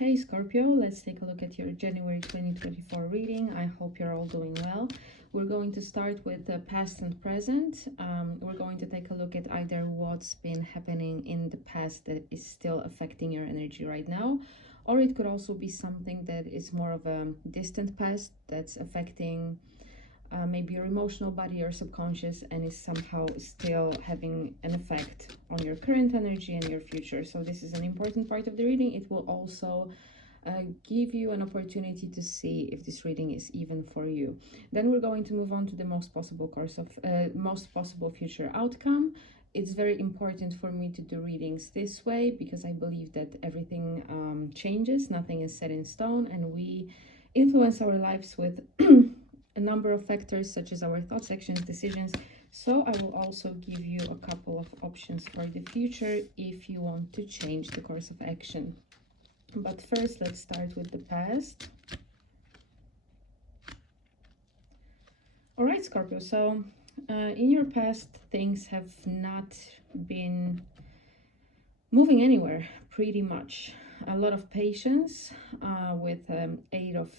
Hey Scorpio, let's take a look at your January 2024 reading. I hope you're all doing well. We're going to start with the past and present. We're going to take a look at either what's been happening in the past that is still affecting your energy right now, or it could also be something that is more of a distant past that's affecting maybe your emotional body or subconscious and is somehow still having an effect on your current energy and your future. So this is an important part of the reading. It will also give you an opportunity to see if this reading is even for you. Then we're going to move on to the most possible future outcome. It's very important for me to do readings this way because I believe that everything changes, nothing is set in stone, and we influence our lives with a number of factors such as our thoughts, actions, decisions. So I will also give you a couple of options for the future if you want to change the course of action. But first, let's start with the past. All right, Scorpio. So in your past, things have not been moving anywhere, pretty much. A lot of patience with Eight of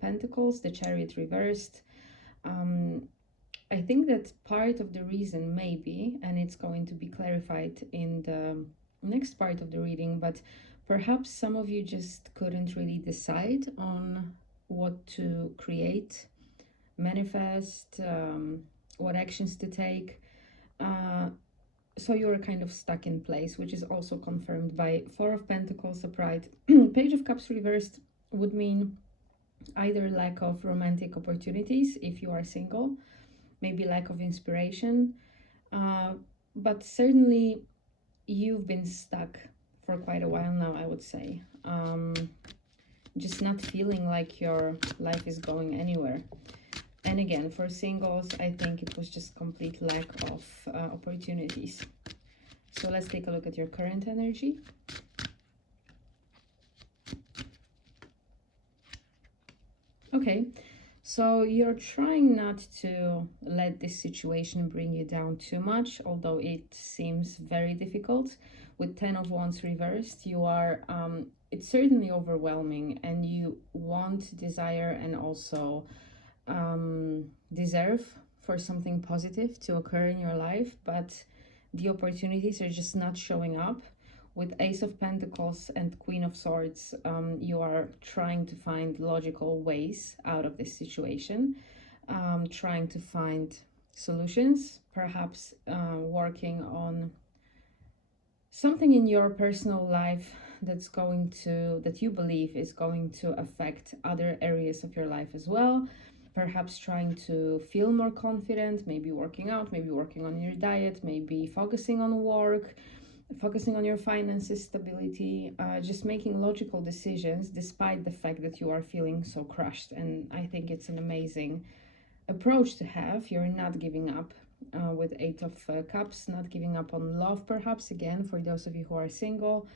Pentacles, the Chariot reversed. I think that part of the reason maybe, and it's going to be clarified in the next part of the reading, but perhaps some of you just couldn't really decide on what to create, manifest, what actions to take. So you're kind of stuck in place, which is also confirmed by Four of Pentacles upright. Page of Cups reversed would mean either lack of romantic opportunities if you are single, maybe lack of inspiration, but certainly you've been stuck for quite a while now, I would say. Just not feeling like your life is going anywhere. And again, for singles, I think it was just complete lack of opportunities. So let's take a look at your current energy. Okay, so you're trying not to let this situation bring you down too much, although it seems very difficult. With 10 of Wands reversed, you are, it's certainly overwhelming, and you want, desire, and also deserve for something positive to occur in your life, but the opportunities are just not showing up. With Ace of Pentacles and Queen of Swords, you are trying to find logical ways out of this situation, trying to find solutions, perhaps working on something in your personal life that you believe is going to affect other areas of your life as well. Perhaps trying to feel more confident, maybe working out, maybe working on your diet, maybe focusing on work, focusing on your finances, stability, just making logical decisions despite the fact that you are feeling so crushed. And I think it's an amazing approach to have. You're not giving up with Eight of Cups, not giving up on love, perhaps, again, for those of you who are single.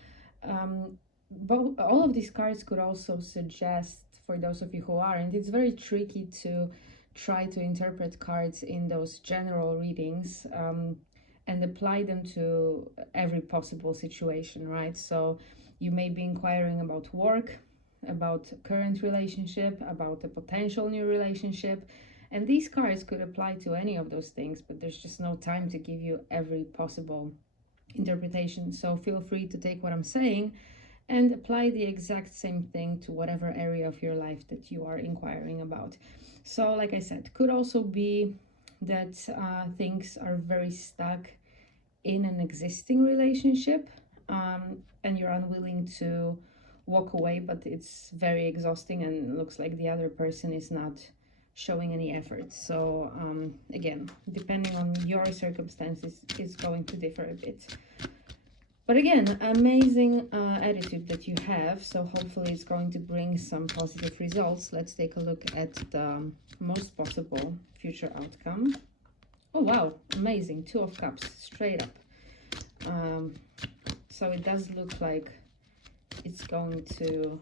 But all of these cards could also suggest, for those of you who aren't, it's very tricky to try to interpret cards in those general readings and apply them to every possible situation, right? So you may be inquiring about work, about current relationship, about a potential new relationship, and these cards could apply to any of those things, but there's just no time to give you every possible interpretation. So feel free to take what I'm saying and apply the exact same thing to whatever area of your life that you are inquiring about. So like I said, could also be that things are very stuck in an existing relationship and you're unwilling to walk away, but it's very exhausting and looks like the other person is not showing any effort. So again, depending on your circumstances, it's going to differ a bit. But again, amazing attitude that you have, so hopefully it's going to bring some positive results. Let's take a look at the most possible future outcome. Oh wow, amazing, Two of Cups, straight up. So it does look like it's going to,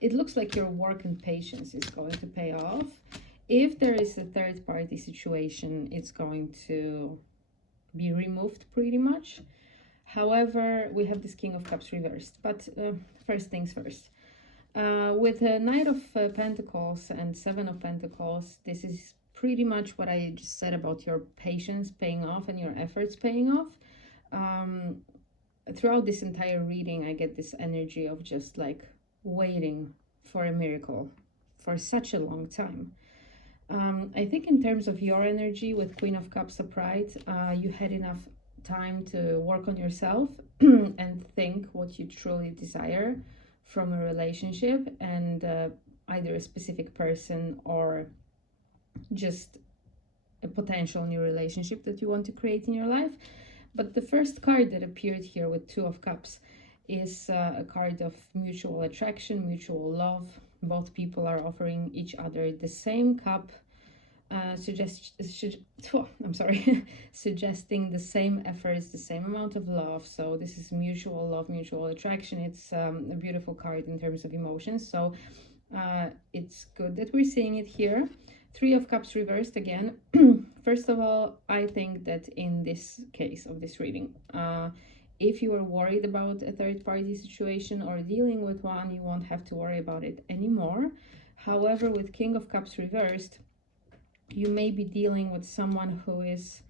it looks like your work and patience is going to pay off. If there is a third party situation, it's going to be removed pretty much. However, we have this King of Cups reversed. But first things first. With the Knight of Pentacles and Seven of Pentacles, this is pretty much what I just said about your patience paying off and your efforts paying off. Throughout this entire reading, I get this energy of just like waiting for a miracle for such a long time. I think in terms of your energy with Queen of Cups upright, you had enough time to work on yourself and think what you truly desire from a relationship, and either a specific person or just a potential new relationship that you want to create in your life. But the first card that appeared here with Two of Cups is a card of mutual attraction, mutual love. Both people are offering each other the same cup, suggesting the same efforts, the same amount of love. So this is mutual love, mutual attraction. It's a beautiful card in terms of emotions. So it's good that we're seeing it here. Three of Cups reversed again. First of all, I think that in this case of this reading, if you are worried about a third-party situation or dealing with one, you won't have to worry about it anymore. However, with King of Cups reversed, you may be dealing with someone who is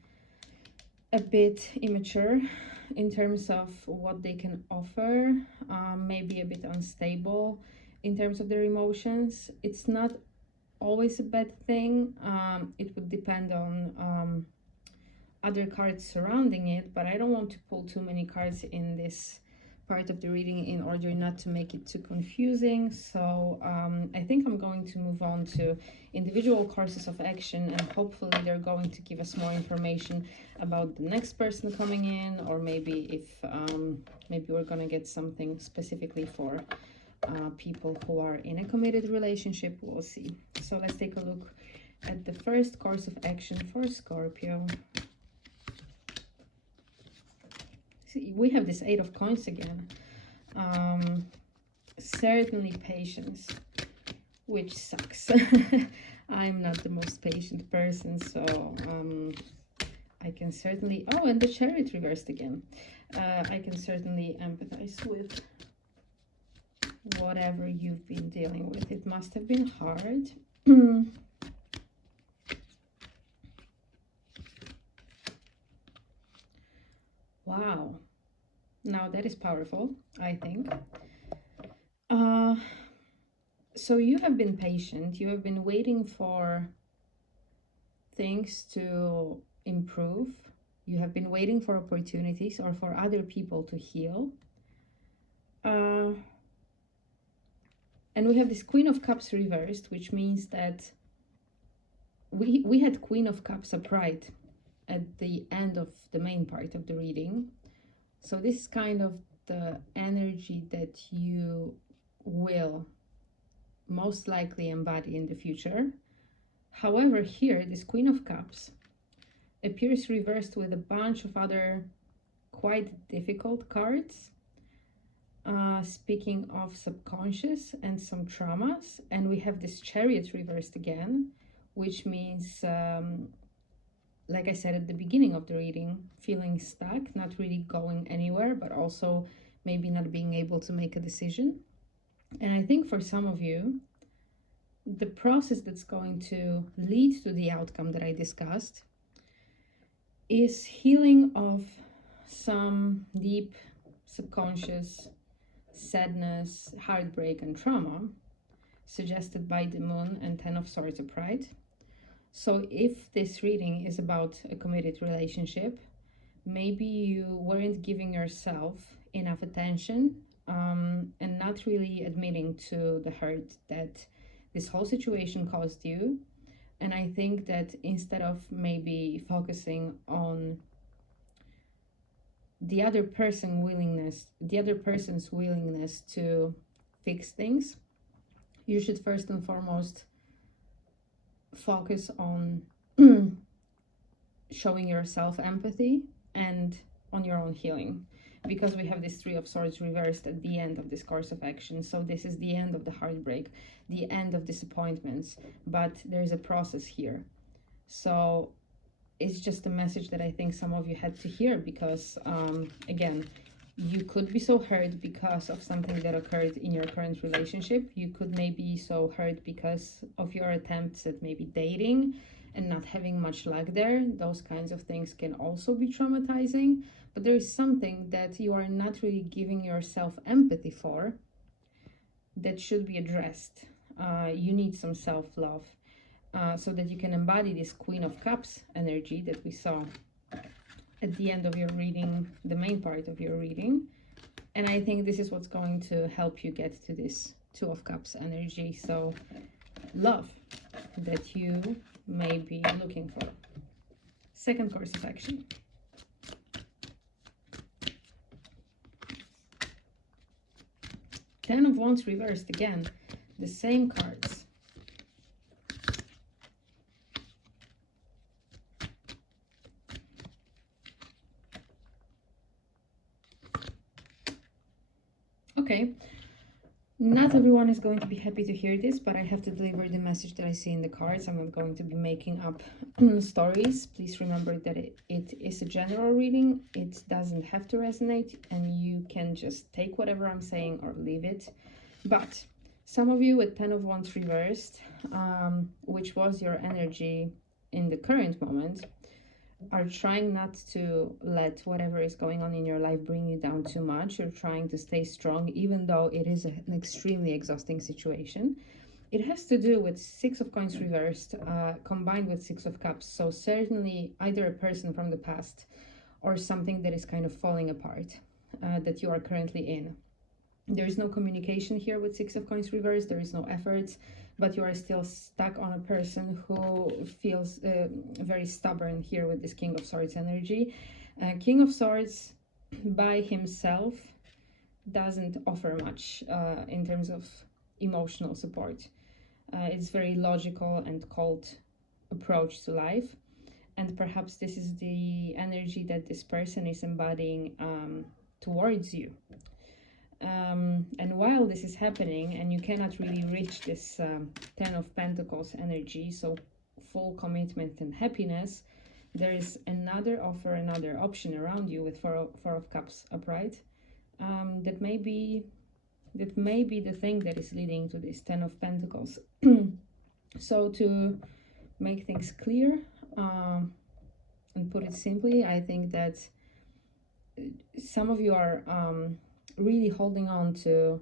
a bit immature in terms of what they can offer, maybe a bit unstable in terms of their emotions. It's not always a bad thing. It would depend on other cards surrounding it, but I don't want to pull too many cards in this part of the reading in order not to make it too confusing. So I think I'm going to move on to individual courses of action, and hopefully they're going to give us more information about the next person coming in, or maybe if maybe we're gonna get something specifically for people who are in a committed relationship. We'll see. So let's take a look at the first course of action for Scorpio. See, we have this Eight of Coins again. Certainly patience, which sucks. I'm not the most patient person, so I can certainly... Oh, and the Chariot reversed again. I can certainly empathize with whatever you've been dealing with. It must have been hard. Wow. Now that is powerful, I think. So you have been patient. You have been waiting for things to improve. You have been waiting for opportunities or for other people to heal. And we have this Queen of Cups reversed, which means that we had Queen of Cups upright at the end of the main part of the reading. So this is kind of the energy that you will most likely embody in the future. However, here, this Queen of Cups appears reversed with a bunch of other quite difficult cards. Speaking of subconscious and some traumas, and we have this Chariot reversed again, which means, like I said at the beginning of the reading, feeling stuck, not really going anywhere, but also maybe not being able to make a decision. And I think for some of you, the process that's going to lead to the outcome that I discussed is healing of some deep subconscious sadness, heartbreak, and trauma, suggested by the Moon and Ten of Swords upright. So if this reading is about a committed relationship, maybe you weren't giving yourself enough attention and not really admitting to the hurt that this whole situation caused you. And I think that instead of maybe focusing on the other person's willingness to fix things, you should first and foremost focus on showing yourself empathy and on your own healing, because we have this Three of Swords reversed at the end of this course of action. So this is the end of the heartbreak, the end of disappointments, but there's a process here. So it's just a message that I think some of you had to hear, because again, you could be so hurt because of something that occurred in your current relationship. You could maybe so hurt because of your attempts at maybe dating and not having much luck there. Those kinds of things can also be traumatizing, but there is something that you are not really giving yourself empathy for that should be addressed. You need some self-love, so that you can embody this Queen of Cups energy that we saw at the end of your reading, the main part of your reading. And I think this is what's going to help you get to this Two of Cups energy. So love that you may be looking for. Second course of action. Ten of Wands reversed again, the same cards. Okay, not everyone is going to be happy to hear this, but I have to deliver the message that I see in the cards. I'm not going to be making up stories. Please remember that it is a general reading. It doesn't have to resonate, and you can just take whatever I'm saying or leave it. But some of you with Ten of Wands reversed, which was your energy in the current moment, are trying not to let whatever is going on in your life bring you down too much. You're trying to stay strong, even though it is an extremely exhausting situation. It has to do with Six of Coins reversed, combined with Six of Cups. So certainly either a person from the past or something that is kind of falling apart, that you are currently in. There is no communication here with Six of Coins reversed. There is no efforts, but you are still stuck on a person who feels very stubborn here with this King of Swords energy. King of Swords by himself doesn't offer much in terms of emotional support. It's very logical and cold approach to life. And perhaps this is the energy that this person is embodying towards you. And while this is happening and you cannot really reach this Ten of Pentacles energy, so full commitment and happiness, there is another offer, another option around you with Four of Cups upright. That may be the thing that is leading to this Ten of Pentacles. So to make things clear and put it simply, I think that some of you are really holding on to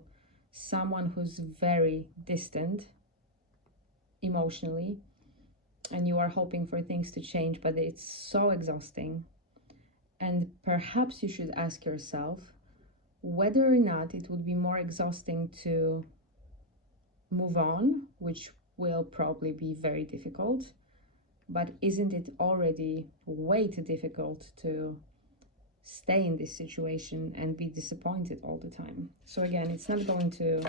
someone who's very distant emotionally, and you are hoping for things to change, but it's so exhausting. And perhaps you should ask yourself whether or not it would be more exhausting to move on, which will probably be very difficult, but isn't it already way too difficult to stay in this situation and be disappointed all the time? So again, it's not going to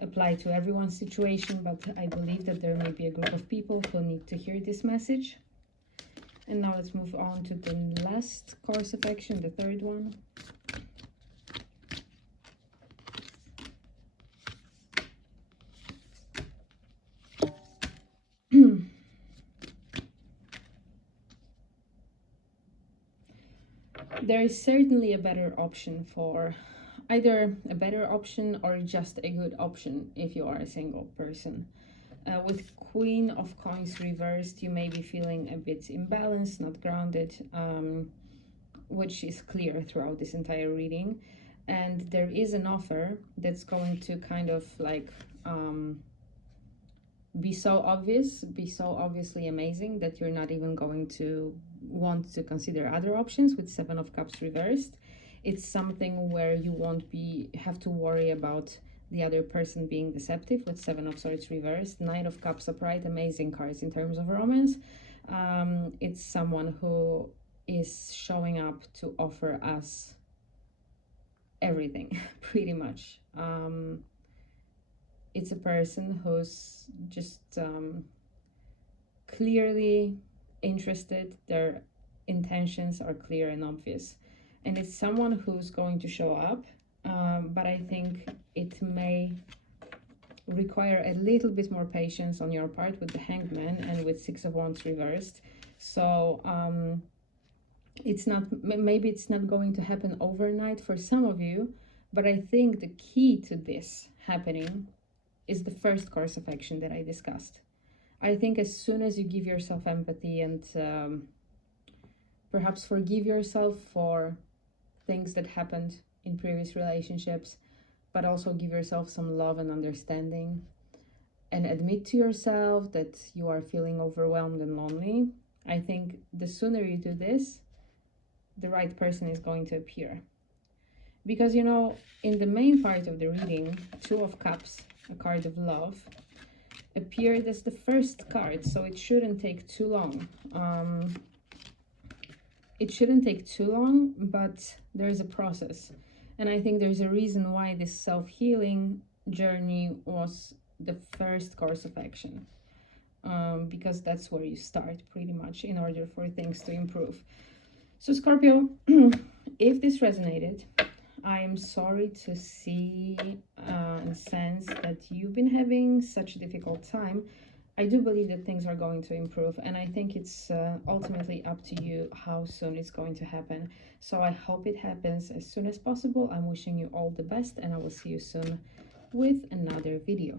apply to everyone's situation, but I believe that there may be a group of people who need to hear this message. And now let's move on to the last course of action, the third one. There is certainly a better option, for either a better option or just a good option if you are a single person. With Queen of Coins reversed, you may be feeling a bit imbalanced, not grounded, which is clear throughout this entire reading. And there is an offer that's going to kind of like be so obvious, be so obviously amazing that you're not even going to want to consider other options with Seven of Cups reversed. It's something where you won't have to worry about the other person being deceptive with Seven of Swords reversed. Knight of Cups upright, amazing cards in terms of romance. It's someone who is showing up to offer us everything, pretty much. It's a person who's just clearly interested. Their intentions are clear and obvious. And it's someone who's going to show up, but I think it may require a little bit more patience on your part with the Hanged Man and with Six of Wands reversed. So it's not, maybe it's not going to happen overnight for some of you, but I think the key to this happening is the first course of action that I discussed. I think as soon as you give yourself empathy and perhaps forgive yourself for things that happened in previous relationships, but also give yourself some love and understanding, and admit to yourself that you are feeling overwhelmed and lonely, I think the sooner you do this, the right person is going to appear. Because, you know, in the main part of the reading, Two of Cups, a card of love, appeared as the first card, so it shouldn't take too long. It shouldn't take too long, but there's a process. And I think there's a reason why this self-healing journey was the first course of action. Because that's where you start pretty much in order for things to improve. So Scorpio, if this resonated, I am sorry to see and sense that you've been having such a difficult time. I do believe that things are going to improve, and I think it's ultimately up to you how soon it's going to happen. So I hope it happens as soon as possible. I'm wishing you all the best, and I will see you soon with another video.